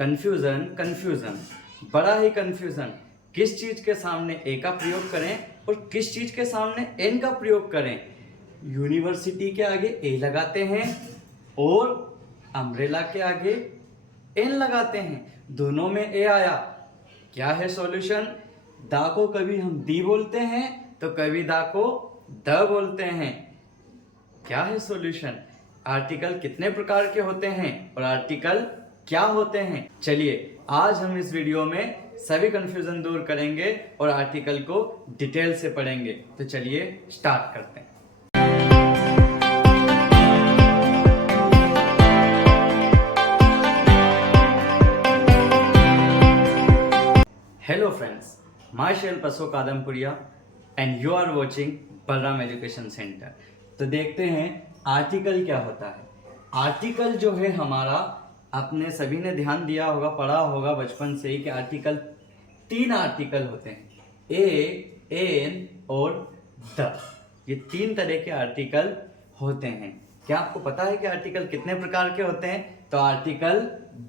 Confusion confusion, बड़ा ही confusion. किस चीज के सामने ए का प्रयोग करें और किस चीज के सामने एन का प्रयोग करें। यूनिवर्सिटी के आगे ए लगाते हैं और अम्ब्रेला के आगे एन लगाते हैं, दोनों में ए आया। क्या है सॉल्यूशन? दा को कभी हम दी बोलते हैं तो कभी दा को द बोलते हैं। क्या है सॉल्यूशन? आर्टिकल कितने प्रकार के होते हैं और आर्टिकल क्या होते हैं? चलिए आज हम इस वीडियो में सभी कंफ्यूजन दूर करेंगे और आर्टिकल को डिटेल से पढ़ेंगे। तो चलिए स्टार्ट करते हैं। Hello friends, myself Ashok Adampuriya and you are watching Balram education centre. तो देखते हैं आर्टिकल क्या होता है। आर्टिकल जो है हमारा, आपने सभी ने ध्यान दिया होगा, पढ़ा होगा बचपन से ही कि आर्टिकल, तीन आर्टिकल होते हैं, ए, एन और द। ये तीन तरह के आर्टिकल होते हैं। क्या आपको पता है कि आर्टिकल कितने प्रकार के होते हैं? तो आर्टिकल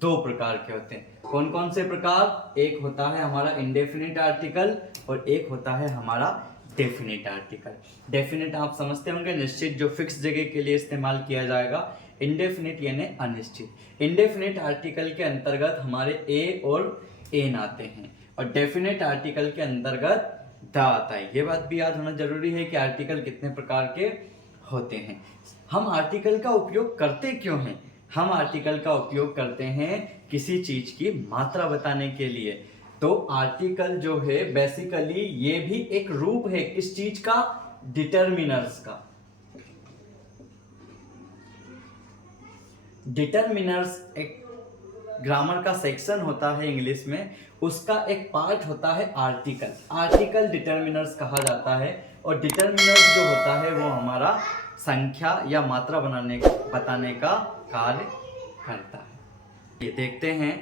दो प्रकार के होते हैं। कौन कौन से प्रकार? एक होता है हमारा इंडेफिनिट आर्टिकल और एक होता है हमारा डेफिनिट आर्टिकल। डेफिनिट आप समझते होंगे, निश्चित, जो फिक्स जगह के लिए इस्तेमाल किया जाएगा। इंडेफिनिट यानी अनिश्चित। इंडेफिनिट आर्टिकल के अंतर्गत हमारे ए और एन आते हैं और डेफिनिट आर्टिकल के अंतर्गत द आता है। ये बात भी याद होना जरूरी है कि आर्टिकल कितने प्रकार के होते हैं। हम आर्टिकल का उपयोग करते क्यों हैं? हम आर्टिकल का उपयोग करते हैं किसी चीज की मात्रा बताने के लिए। तो आर्टिकल जो है बेसिकली ये भी एक रूप है किस चीज का? डिटरमिनर्स का। डिटरमिनर्स एक ग्रामर का सेक्शन होता है इंग्लिश में, उसका एक पार्ट होता है आर्टिकल। आर्टिकल डिटरमिनर्स कहा जाता है और डिटरमिनर्स जो होता है वो हमारा संख्या या मात्रा बताने का कार्य करता है। ये देखते हैं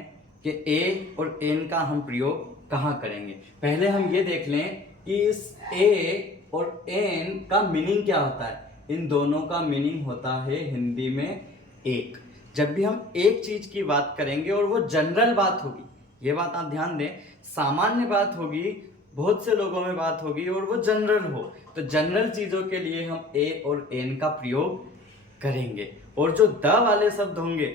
कि ए और एन का हम प्रयोग कहाँ करेंगे। पहले हम ये देख लें कि इस ए और एन का मीनिंग क्या होता है। इन दोनों का मीनिंग होता है हिंदी में एक। जब भी हम एक चीज की बात करेंगे और वो जनरल बात होगी, ये बात आप ध्यान दें, सामान्य बात होगी, बहुत से लोगों में बात होगी और वो जनरल हो, तो जनरल चीजों के लिए हम ए और एन का प्रयोग करेंगे। और जो द वाले शब्द होंगे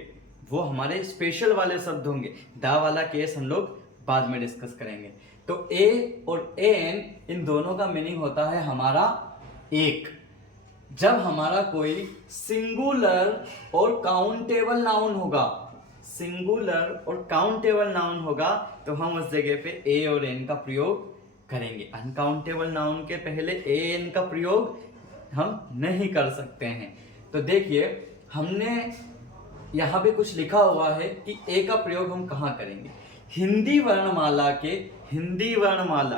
वो हमारे स्पेशल वाले शब्द होंगे। द वाला केस हम लोग बाद में डिस्कस करेंगे। तो ए और एन, इन दोनों का मीनिंग होता है हमारा एक। जब हमारा कोई सिंगुलर और काउंटेबल नाउन होगा, सिंगुलर और काउंटेबल नाउन होगा, तो हम उस जगह पे ए और एन का प्रयोग करेंगे। अनकाउंटेबल नाउन के पहले ए एन का प्रयोग हम नहीं कर सकते हैं। तो देखिए हमने यहाँ पे कुछ लिखा हुआ है कि ए का प्रयोग हम कहाँ करेंगे। हिंदी वर्णमाला के, हिंदी वर्णमाला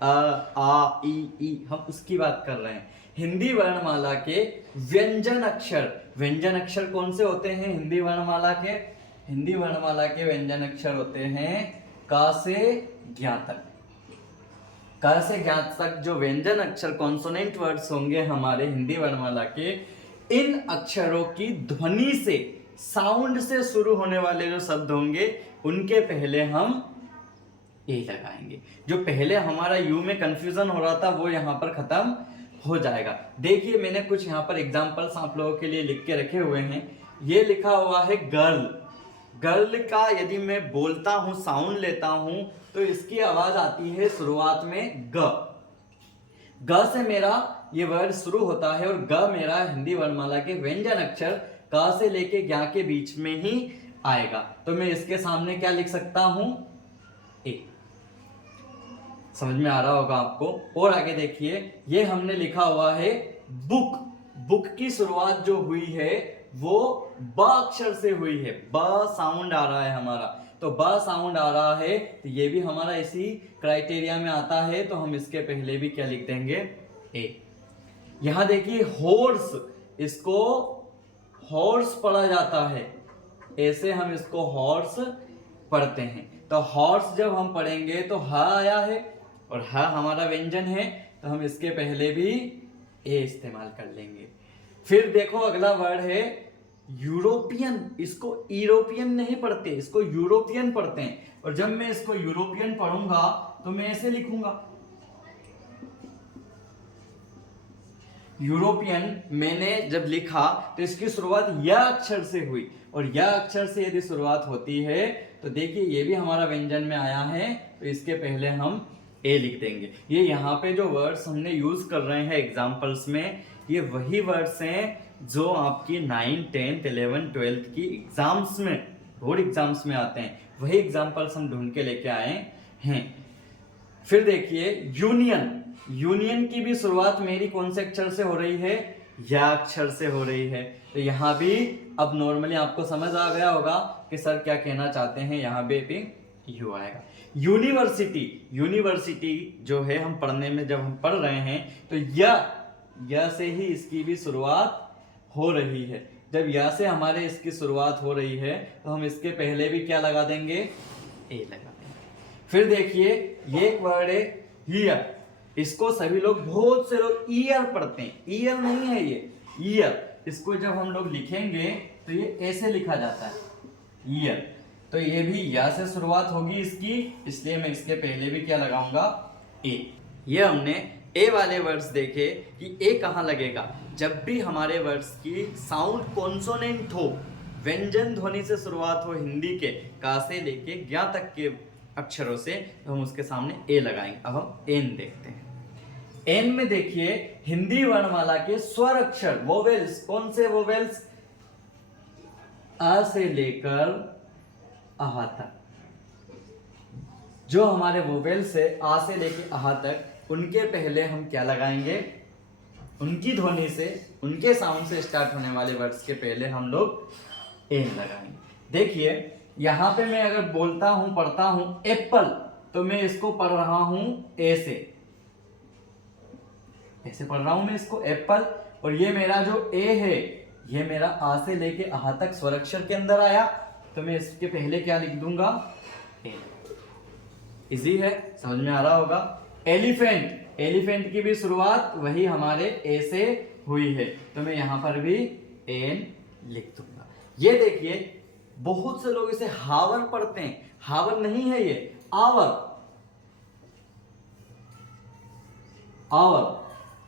आ ई, हम उसकी बात कर रहे हैं। हिंदी वर्णमाला के व्यंजन अक्षर, व्यंजन अक्षर कौन से होते हैं हिंदी वर्णमाला के? हिंदी वर्णमाला के व्यंजन अक्षर होते हैं क से ज्ञ तक। क से ज्ञ तक जो व्यंजन अक्षर कॉन्सोनेंट वर्ड्स होंगे हमारे हिंदी वर्णमाला के, इन अक्षरों की ध्वनि से, साउंड से शुरू होने वाले जो शब्द होंगे उनके पहले हम ए लगाएंगे। जो पहले हमारा यू में कंफ्यूजन हो रहा था वो यहाँ पर खत्म हो जाएगा। देखिए मैंने कुछ यहाँ पर एग्जांपल्स आप लोगों के लिए लिख के रखे हुए हैं। ये लिखा हुआ है गर्ल। गर्ल का यदि मैं बोलता हूं, साउंड लेता हूं, तो इसकी आवाज आती है शुरुआत में ग। ग से मेरा ये वर्ड शुरू होता है और ग मेरा हिंदी वर्णमाला के व्यंजन अक्षर क से लेके ज्ञ के बीच में ही आएगा। तो मैं इसके सामने क्या लिख सकता हूं? ए। समझ में आ रहा होगा आपको। और आगे देखिए, ये हमने लिखा हुआ है बुक। बुक की शुरुआत जो हुई है वो ब अक्षर से हुई है। ब साउंड आ रहा है हमारा, तो ब साउंड आ रहा है, तो ये भी हमारा इसी क्राइटेरिया में आता है। तो हम इसके पहले भी क्या लिख देंगे? ए। यहां देखिए हॉर्स, इसको हॉर्स पढ़ा जाता है, ऐसे हम इसको हॉर्स पढ़ते हैं। तो हॉर्स जब हम पढ़ेंगे तो ह आया है और ह हमारा व्यंजन है, तो हम इसके पहले भी ए इस्तेमाल कर लेंगे। फिर देखो अगला वर्ड है यूरोपियन, इसको यूरोपियन नहीं पढ़ते, इसको यूरोपियन पढ़ते हैं। और जब मैं इसको यूरोपियन पढ़ूंगा तो मैं ऐसे लिखूंगा, यूरोपियन। मैंने जब लिखा तो इसकी शुरुआत या अक्षर से हुई, और या अक्षर से यदि शुरुआत होती है तो देखिए ये भी हमारा व्यंजन में आया है, तो इसके पहले हम ए लिख देंगे। ये यहाँ पे जो वर्ड्स हमने यूज कर रहे हैं एग्जाम्पल्स में, ये वही वर्ड्स हैं जो आपकी 9, 10, 11, 12 की एग्जाम्स में, बोर्ड एग्जाम्स में आते हैं। वही एग्जाम्पल्स हम ढूंढ के लेके आए हैं। फिर देखिए यूनियन, यूनियन की भी शुरुआत मेरी कौन से अक्षर से हो रही है, या अक्षर से हो रही है। तो यहाँ भी अब नॉर्मली आपको समझ आ गया होगा कि सर क्या कहना चाहते हैं, यहाँ पे भी यू आएगा। यूनिवर्सिटी, यूनिवर्सिटी जो है हम पढ़ने में जब हम पढ़ रहे हैं तो या से ही इसकी भी शुरुआत हो रही है। जब या से हमारे इसकी शुरुआत हो रही है तो हम इसके पहले भी क्या लगा देंगे, ए लगा देंगे। फिर देखिए ये एक वर्ड है ईयर, इसको सभी लोग, बहुत से लोग ईयर पढ़ते हैं, ईयर नहीं है ये, ईयर। इसको जब हम लोग लिखेंगे तो ये ऐसे लिखा जाता है, ईयर। तो ये भी या से शुरुआत होगी इसकी, इसलिए मैं इसके पहले भी क्या लगाऊंगा, ए। ये हमने ए वाले वर्ड्स देखे कि ए कहाँ लगेगा, जब भी हमारे वर्ड्स की साउंड कॉन्सोनेंट हो, व्यंजन ध्वनि से शुरुआत हो हिंदी के, का से लेके ज्ञा तक के अक्षरों से, तो हम उसके सामने ए लगाएंगे। अब हम एन देखते हैं। एन में देखिए हिंदी वर्णमाला के स्वर अक्षर, वोवेल्स, कौन से वोवेल्स, आ से लेकर आहा तक। जो हमारे वोवेल्स है आ से लेकर आहा तक, उनके पहले हम क्या लगाएंगे, उनकी ध्वनि से, उनके साउंड से स्टार्ट होने वाले वर्ड्स के पहले हम लोग एन लगाएंगे। देखिए यहां पे मैं अगर बोलता हूं, पढ़ता हूं एप्पल, तो मैं इसको पढ़ रहा हूं ऐसे, ऐसे पढ़ रहा हूं मैं इसको एप्पल। और ये मेरा जो ए है, ये मेरा आ से लेके आहा तक स्वर अक्षर के अंदर आया, तो मैं इसके पहले क्या लिख दूंगा, ए। इजी है, समझ में आ रहा होगा। एलिफेंट, एलिफेंट की भी शुरुआत वही हमारे ए से हुई है, तो मैं यहां पर भी एन लिख दूंगा। ये देखिए बहुत से लोग इसे हावर पढ़ते हैं, हावर नहीं है ये, आवर, आवर।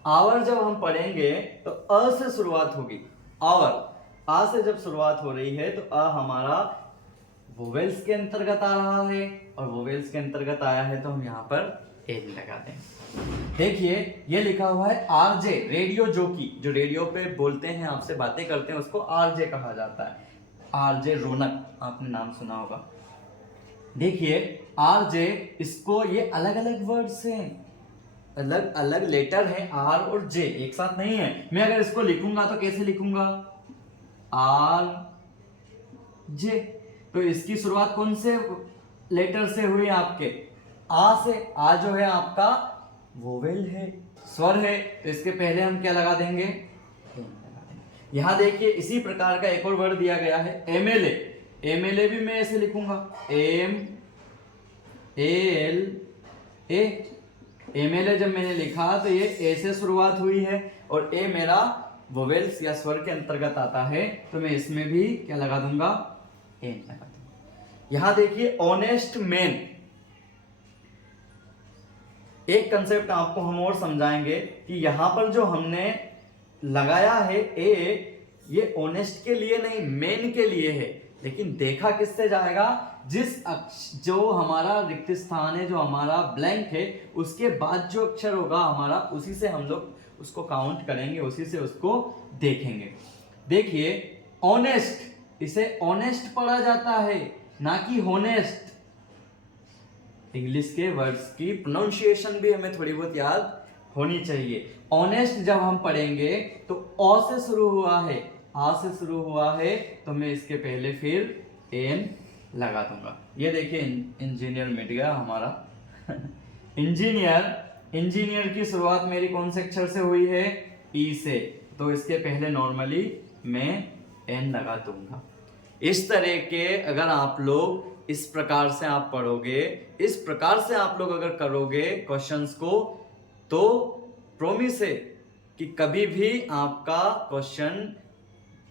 आवर जब हम पढ़ेंगे तो अ से शुरुआत होगी, आवर। आ से जब शुरुआत हो रही है तो अ हमारा वोवेल्स के अंतर्गत आ रहा है, और वोवेल्स के अंतर्गत आया है तो हम यहाँ पर एन लगा दें। देखिए ये लिखा हुआ है आरजे, रेडियो जॉकी, जो रेडियो पे बोलते हैं, आपसे बातें करते हैं, उसको आरजे कहा जाता है। आरजे रौनक, आपने नाम सुना होगा। देखिए आरजे, इसको ये अलग अलग वर्ड्स हैं, अलग अलग लेटर हैं, आर और जे एक साथ नहीं है। मैं अगर इसको लिखूंगा तो कैसे लिखूंगा, आर जे। तो इसकी शुरुआत कौन से लेटर से हुई आपके, आ से। आ जो है आपका वोवेल है, स्वर है, तो इसके पहले हम क्या लगा देंगे, यहां देखिए इसी प्रकार का एक और वर्ड दिया गया है एमएलए। एमएलए भी मैं ऐसे लिखूंगा, एम एल ए। एमएलए जब मैंने लिखा तो ये ए से शुरुआत हुई है, और ए मेरा वोवेल्स या स्वर के अंतर्गत आता है, तो मैं इसमें भी क्या लगा दूंगा, एन लगा दूंगा। यहां देखिए ऑनेस्ट मैन, एक कंसेप्ट आपको हम और समझाएंगे कि यहां पर जो हमने लगाया है ए, ये ऑनेस्ट के लिए नहीं, मैन के लिए है। लेकिन देखा किससे जाएगा, जो हमारा रिक्त स्थान है, जो हमारा ब्लैंक है, उसके बाद जो अक्षर होगा हमारा, उसी से हम लोग उसको काउंट करेंगे, उसी से उसको देखेंगे। देखिए ऑनेस्ट, इसे ऑनेस्ट पढ़ा जाता है, ना कि होनेस्ट। इंग्लिश के वर्ड्स की प्रोनाउंसिएशन भी हमें थोड़ी बहुत याद होनी चाहिए। ऑनेस्ट जब हम पढ़ेंगे तो ओ से शुरू हुआ है, आ से शुरू हुआ है, तो मैं इसके पहले फिर एन लगा दूंगा। ये देखिए इंजीनियर मिट गया हमारा इंजीनियर, इंजीनियर की शुरुआत मेरी कौन से अक्षर से हुई है, ई से, तो इसके पहले नॉर्मली मैं एन लगा दूंगा। इस तरह के अगर आप लोग इस प्रकार से आप पढ़ोगे, इस प्रकार से आप लोग अगर करोगे क्वेश्चंस को, तो प्रॉमिस है कि कभी भी आपका क्वेश्चन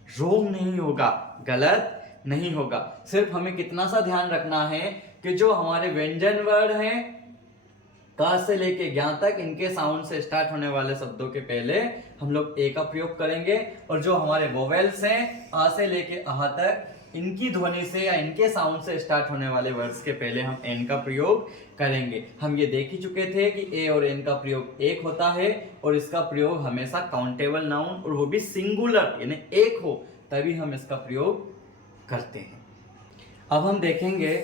रोंग नहीं होगा, गलत नहीं होगा। सिर्फ हमें कितना सा ध्यान रखना है कि जो हमारे व्यंजन वर्ण हैं का से लेके ज्ञा तक, इनके साउंड से स्टार्ट होने वाले शब्दों के पहले हम लोग ए का प्रयोग करेंगे, और जो हमारे वोवेल्स हैं आ से लेके आह तक, इनकी ध्वनि से या इनके साउंड से स्टार्ट होने वाले वर्ड्स के पहले हम एन का प्रयोग करेंगे। हम ये देख ही चुके थे कि ए और एन का प्रयोग एक होता है, और इसका प्रयोग हमेशा काउंटेबल नाउन और वो भी सिंगुलर यानी एक हो तभी हम इसका प्रयोग करते हैं। अब हम देखेंगे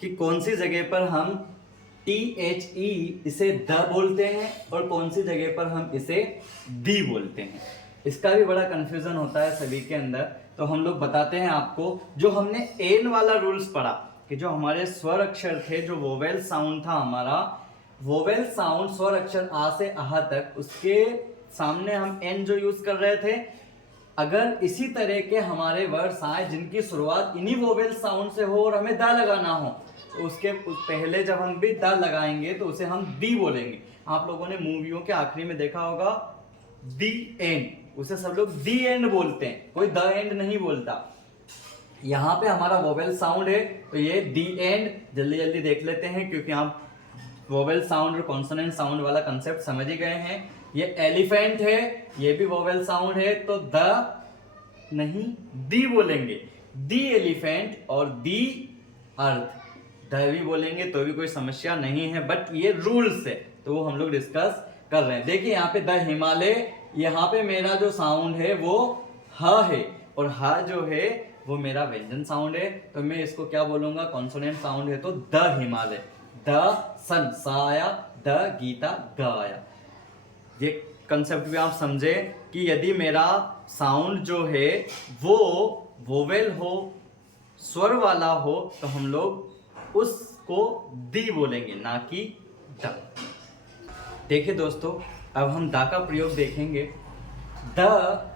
कि कौन सी जगह पर हम THE इसे द बोलते हैं और कौन सी जगह पर हम इसे दी बोलते हैं। इसका भी बड़ा कंफ्यूजन होता है सभी के अंदर, तो हम लोग बताते हैं आपको। जो हमने एन वाला रूल्स पढ़ा कि जो हमारे स्वर अक्षर थे, जो वोवेल साउंड था हमारा, वोवेल साउंड स्वर अक्षर आ से आह तक, उसके सामने हम एन जो यूज कर रहे थे, अगर इसी तरह के हमारे वर्ड्स आए जिनकी शुरुआत इन्हीं वोवेल साउंड से हो और हमें द लगाना हो, तो उसके पहले जब हम भी द लगाएंगे तो उसे हम दी बोलेंगे। आप लोगों ने मूवियों के आखिरी में देखा होगा दी एंड, उसे सब लोग दी एंड बोलते हैं, कोई द एंड नहीं बोलता। यहाँ पे हमारा वोवेल साउंड है तो ये दी एंड जल्दी जल्दी देख लेते हैं, क्योंकि आप वोवेल साउंड और कॉन्सोनेंट साउंड वाला कंसेप्ट समझ ही गए हैं। ये एलिफेंट है, ये भी वोवेल साउंड है, तो द नहीं दी बोलेंगे। दी एलिफेंट और दी अर्थ, द भी बोलेंगे तो भी कोई समस्या नहीं है, बट ये रूल्स है तो वो हम लोग डिस्कस कर रहे हैं। देखिए यहाँ पे द हिमालय, यहाँ पे मेरा जो साउंड है वो ह है, और ह जो है वो मेरा व्यंजन साउंड है, तो मैं इसको क्या बोलूंगा, कॉन्सोनेंट साउंड है तो द हिमालय। द सन सा आया, द गीता ग आया। ये कंसेप्ट भी आप समझे कि यदि मेरा साउंड जो है वो वोवेल हो, स्वर वाला हो, तो हम लोग उसको दी बोलेंगे, ना कि द। देखिए दोस्तों, अब हम द का प्रयोग देखेंगे। द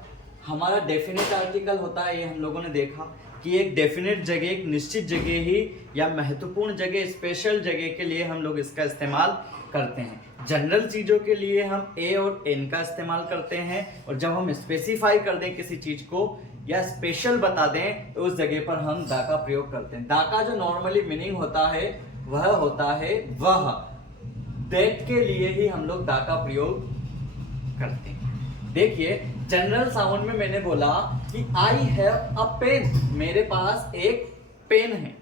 हमारा डेफिनेट आर्टिकल होता है, ये हम लोगों ने देखा कि एक डेफिनेट जगह, एक निश्चित जगह ही या महत्वपूर्ण जगह, स्पेशल जगह के लिए हम लोग इसका इस्तेमाल करते हैं। जनरल चीज़ों के लिए हम ए और एन का इस्तेमाल करते हैं, और जब हम स्पेसिफाई कर दें किसी चीज़ को या स्पेशल बता दें तो उस जगह पर हम द का प्रयोग करते हैं। द का जो नॉर्मली मीनिंग होता है वह होता है वह, दैट के लिए ही हम लोग द का प्रयोग करते हैं। देखिए जनरल साउंड में मैंने बोला कि आई हैव अ पेन, मेरे पास एक पेन है,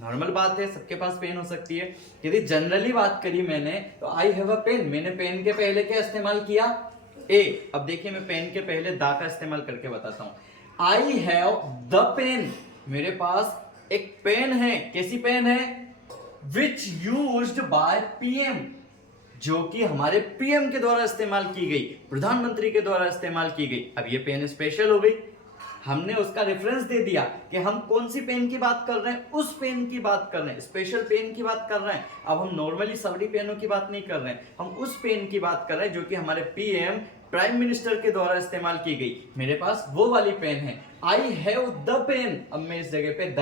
नॉर्मल बात है, सबके पास पेन हो सकती है। यदि जनरली बात करी मैंने तो आई हैव अ पेन, मैंने पेन के पहले क्या इस्तेमाल किया, ए। अब देखिए मैं पेन के पहले दा का इस्तेमाल करके बताता हूं। आई हैव द पेन, मेरे पास एक पेन है। कैसी पेन है, विच यूज्ड बाय पीएम, जो कि हमारे पीएम के द्वारा इस्तेमाल की गई, प्रधानमंत्री के द्वारा इस्तेमाल की गई। अब ये पेन स्पेशल हो गई, हमने उसका रेफरेंस दे दिया कि हम कौन सी पेन की बात कर रहे हैं, उस पेन की बात कर रहे हैं, स्पेशल पेन की बात कर रहे हैं। अब हम नॉर्मली सभी पेनों की बात नहीं कर रहे हैं, हम उस पेन की बात कर रहे हैं जो कि हमारे पीएम, प्राइम मिनिस्टर के द्वारा इस्तेमाल की गई। मेरे पास वो वाली पेन है, आई हैव द पेन। अब मैं इस जगह पे द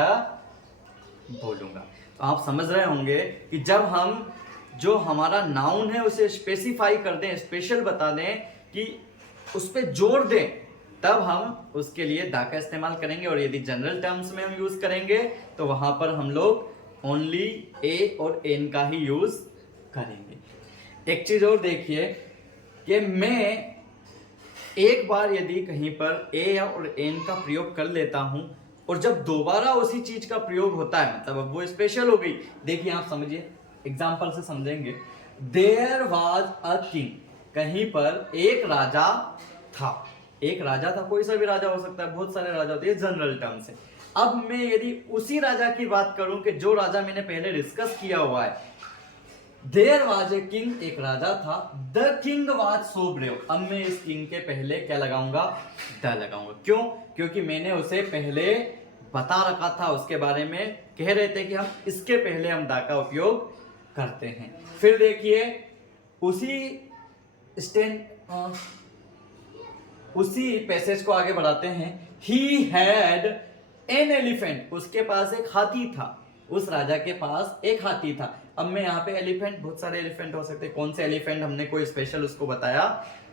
बोलूंगा। तो आप समझ रहे होंगे कि जब हम जो हमारा नाउन है उसे स्पेसिफाई कर दें, स्पेशल बता दें, कि उस पर जोर दें, तब हम उसके लिए दा का इस्तेमाल करेंगे। और यदि जनरल टर्म्स में हम यूज करेंगे तो वहां पर हम लोग ओनली ए और एन का ही यूज करेंगे। एक चीज और देखिए कि मैं एक बार यदि कहीं पर ए और एन का प्रयोग कर लेता हूं और जब दोबारा उसी चीज का प्रयोग होता है, मतलब अब वो स्पेशल हो गई। देखिए आप समझिए, एग्जाम्पल से समझेंगे। देयर वाज अ किंग, कहीं पर एक राजा था। एक राजा था, कोई सा भी राजा हो सकता है, बहुत सारे राजा होते हैं, जनरल टर्म से। अब मैं यदि उसी राजा की बात करूं कि जो राजा मैंने पहले डिस्कस किया हुआ है, देयर वाज ए किंग, एक राजा था, the king was so brave. अब मैं इस किंग के पहले क्या लगाऊंगा, द लगाऊंगा। क्यों? क्योंकि मैंने उसे पहले बता रखा था, उसके बारे में कह रहे थे कि हम इसके पहले हम दा का उपयोग करते हैं। फिर देखिए उसी पैसेज को आगे बढ़ाते हैं। ही हैड एन एलिफेंट, उसके पास एक हाथी था। उस राजा के पास एक हाथी था। अब मैं यहाँ पे एलिफेंट, बहुत सारे एलिफेंट हो सकते हैं, कौन से एलिफेंट हमने कोई स्पेशल उसको बताया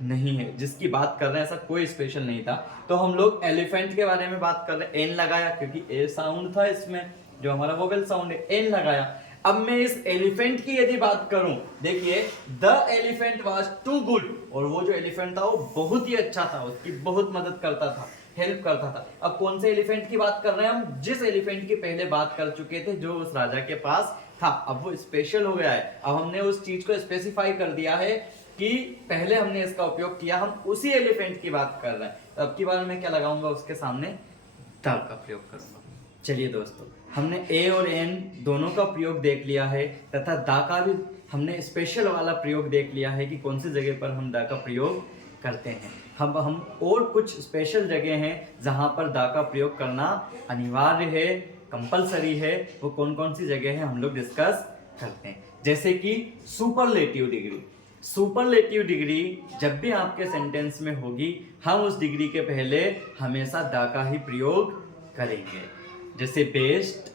नहीं है, जिसकी बात कर रहे हैं ऐसा कोई स्पेशल नहीं था। तो हम लोग एलिफेंट के बारे में बात कर रहे हैं, एन लगाया क्योंकि ए साउंड था इसमें, जो हमारा वोवेल साउंड है, एन लगाया। अब मैं इस एलिफेंट की यदि बात करूं, देखिए the elephant was too good, और वो जो एलिफेंट था वो बहुत ही अच्छा था, उसकी बहुत मदद करता था, हेल्प करता था। अब कौन से एलिफेंट की बात कर रहे हैं हम? जिस एलिफेंट की पहले बात कर चुके थे, जो उस राजा के पास था, अब वो स्पेशल हो गया है। अब हमने उस चीज को स्पेसिफाई कर दिया है कि पहले हमने इसका उपयोग किया, हम उसी एलिफेंट की बात कर रहे हैं। तो अब की बार मैं क्या लगाऊंगा उसके सामने? द का प्रयोग करूंगा। चलिए दोस्तों, हमने ए और एन दोनों का प्रयोग देख लिया है, तथा दा का भी हमने स्पेशल वाला प्रयोग देख लिया है कि कौन सी जगह पर हम दा का प्रयोग करते हैं। हम और कुछ स्पेशल जगह हैं जहां पर दा का प्रयोग करना अनिवार्य है, कंपलसरी है। वो कौन कौन सी जगह है हम लोग डिस्कस करते हैं। जैसे कि सुपरलेटिव डिग्री। सुपरलेटिव डिग्री जब भी आपके सेंटेंस में होगी, हम उस डिग्री के पहले हमेशा दा का ही प्रयोग करेंगे। जैसे बेस्ट,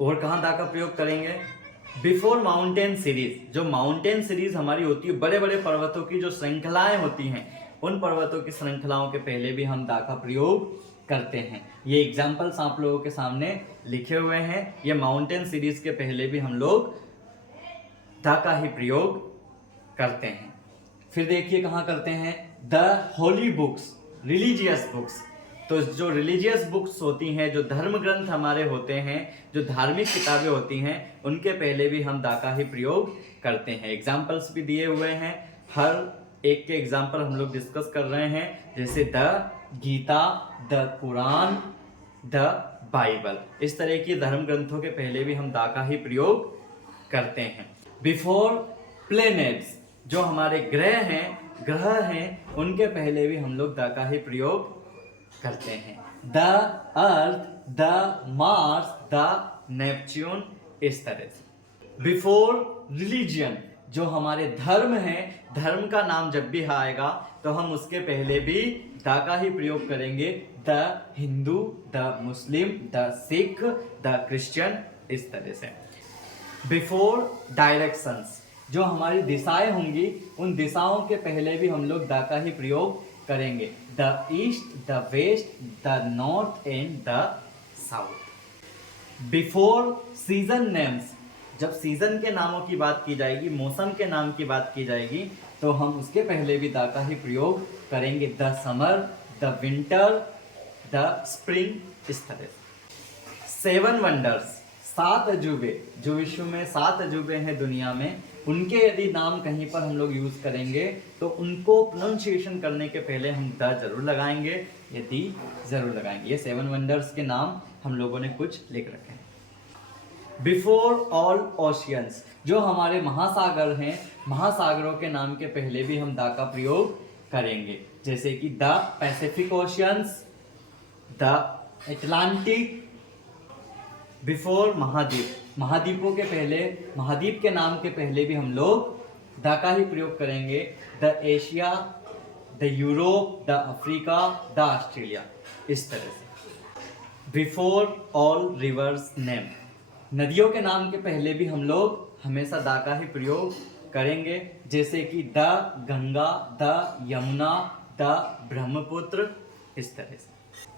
और कहाँ दा का प्रयोग करेंगे? Before mountain series. जो माउंटेन सीरीज हमारी होती है, बड़े बड़े पर्वतों की जो श्रृंखलाएं होती हैं, उन पर्वतों की श्रृंखलाओं के पहले भी हम दा का प्रयोग करते हैं। ये एग्जाम्पल्स आप लोगों के सामने लिखे हुए हैं। ये माउंटेन सीरीज के पहले भी हम लोग दा का ही प्रयोग करते हैं। फिर देखिए कहाँ करते हैं? The holy books, religious books. तो जो रिलीजियस बुक्स होती हैं, जो धर्म ग्रंथ हमारे होते हैं, जो धार्मिक किताबें होती हैं, उनके पहले भी हम दा का ही प्रयोग करते हैं। एग्जाम्पल्स भी दिए हुए हैं, हर एक के एग्जाम्पल हम लोग डिस्कस कर रहे हैं। जैसे the Gita, the Quran, the Bible, इस तरह की धर्म ग्रंथों के पहले भी हम दा का ही प्रयोग करते हैं। बिफोर प्लेनेट्स, जो हमारे ग्रह हैं, उनके पहले भी हम लोग दा का ही प्रयोग करते हैं। The earth, the Mars, the Neptune, इस तरह से। बिफोर रिलीजियन, जो हमारे धर्म हैं, धर्म का नाम जब भी आएगा तो हम उसके पहले भी दा का ही प्रयोग करेंगे। The Hindu, the Muslim, the Sikh, the Christian, इस तरह से। बिफोर डायरेक्शंस, जो हमारी दिशाएं होंगी, उन दिशाओं के पहले भी हम लोग दा का ही प्रयोग करेंगे। The east, the west, the north and the south. Before season names, जब सीजन के नामों की बात की जाएगी, मौसम के नाम की बात की जाएगी, तो हम उसके पहले भी दा का ही प्रयोग करेंगे। The summer, the winter, the spring, इस तरह से। 7 वंडर्स, 7 अजूबे, जो विश्व में 7 अजूबे हैं दुनिया में, उनके यदि नाम कहीं पर हम लोग यूज करेंगे तो उनको प्रोनाउंसिएशन करने के पहले हम द जरूर लगाएंगे, यदि जरूर लगाएंगे। ये 7 वंडर्स के नाम हम लोगों ने कुछ लिख रखे हैं। बिफोर ऑल ओशियंस, जो हमारे महासागर हैं, महासागरों के नाम के पहले भी हम दा का प्रयोग करेंगे। जैसे कि the Pacific oceans, the Atlantic. Before महाद्वीप, महाद्वीपों के पहले, महाद्वीप के नाम के पहले भी हम लोग द का ही प्रयोग करेंगे। The Asia, the Europe, the Africa, the Australia, इस तरह से। बिफोर ऑल रिवर्स नेम, नदियों के नाम के पहले भी हम लोग हमेशा दा का ही प्रयोग करेंगे। जैसे कि the Ganga, the Yamuna, the Brahmaputra, इस तरह से।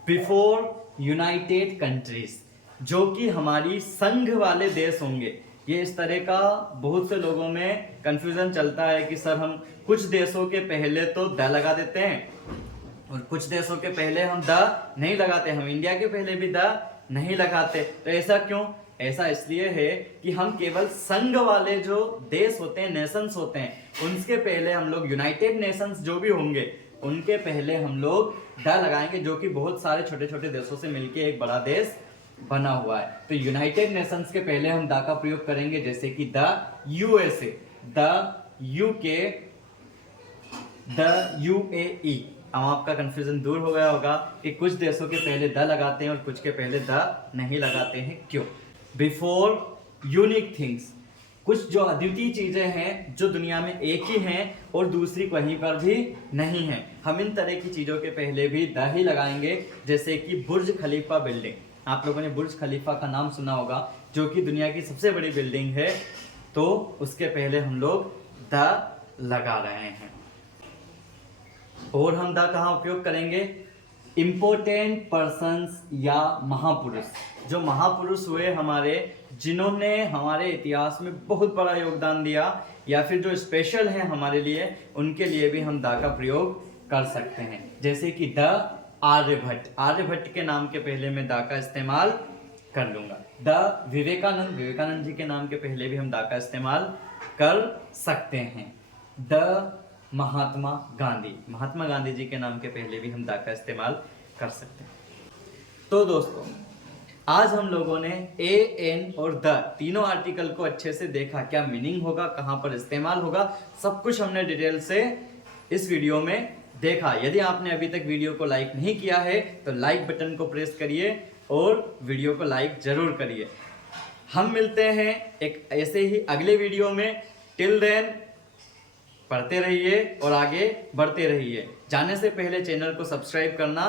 बिफोर यूनाइटेड कंट्रीज, जो कि हमारी संघ वाले देश होंगे। ये इस तरह का बहुत से लोगों में कंफ्यूजन चलता है कि सर हम कुछ देशों के पहले तो द लगा देते हैं और कुछ देशों के पहले हम द नहीं लगाते, हम इंडिया के पहले भी द नहीं लगाते। तो ऐसा क्यों? ऐसा इसलिए है कि हम केवल संघ वाले जो देश होते हैं, नेशंस होते हैं, उनके पहले हम लोग, यूनाइटेड नेशंस जो भी होंगे, उनके पहले हम लोग द लगाएंगे, जो कि बहुत सारे छोटे छोटे देशों से मिलकर एक बड़ा देश बना हुआ है। तो यूनाइटेड नेशंस के पहले हम दा का प्रयोग करेंगे। जैसे कि the USA, the UK, the UAE. अब आपका कंफ्यूजन दूर हो गया होगा कि कुछ देशों के पहले द लगाते हैं और कुछ के पहले द नहीं लगाते हैं, क्यों? बिफोर यूनिक थिंग्स, कुछ जो अद्वितीय चीजें हैं, जो दुनिया में एक ही हैं और दूसरी कहीं पर भी नहीं है, हम इन तरह की चीजों के पहले भी द ही लगाएंगे। जैसे कि बुर्ज खलीफा बिल्डिंग, आप लोगों ने बुर्ज खलीफा का नाम सुना होगा, जो कि दुनिया की सबसे बड़ी बिल्डिंग है, तो उसके पहले हम लोग द लगा रहे हैं। और हम द कहाँ उपयोग करेंगे? इम्पोर्टेंट पर्सन्स या महापुरुष, जो महापुरुष हुए हमारे, जिन्होंने हमारे इतिहास में बहुत बड़ा योगदान दिया, या फिर जो स्पेशल हैं हमारे लिए, उनके लिए भी हम द का प्रयोग कर सकते हैं। जैसे कि द आर्यभट्ट, आर्यभट्ट के नाम के पहले मैं द का इस्तेमाल कर लूंगा। द विवेकानंद, विवेकानंद जी के नाम के पहले भी हम द का इस्तेमाल कर सकते हैं। द महात्मा गांधी, महात्मा गांधी जी के नाम के पहले भी हम द का इस्तेमाल कर सकते हैं। तो दोस्तों, आज हम लोगों ने ए, एन और द तीनों आर्टिकल को अच्छे से देखा, क्या मीनिंग होगा, कहाँ पर इस्तेमाल होगा, सब कुछ हमने डिटेल से इस वीडियो में देखा। यदि आपने अभी तक वीडियो को लाइक नहीं किया है तो लाइक बटन को प्रेस करिए और वीडियो को लाइक जरूर करिए। हम मिलते हैं एक ऐसे ही अगले वीडियो में। टिल देन पढ़ते रहिए और आगे बढ़ते रहिए। जाने से पहले चैनल को सब्सक्राइब करना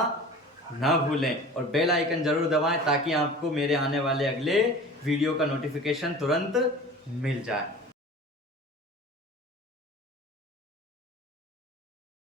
ना भूलें और बेल आइकन जरूर दबाएं, ताकि आपको मेरे आने वाले अगले वीडियो का नोटिफिकेशन तुरंत मिल जाए।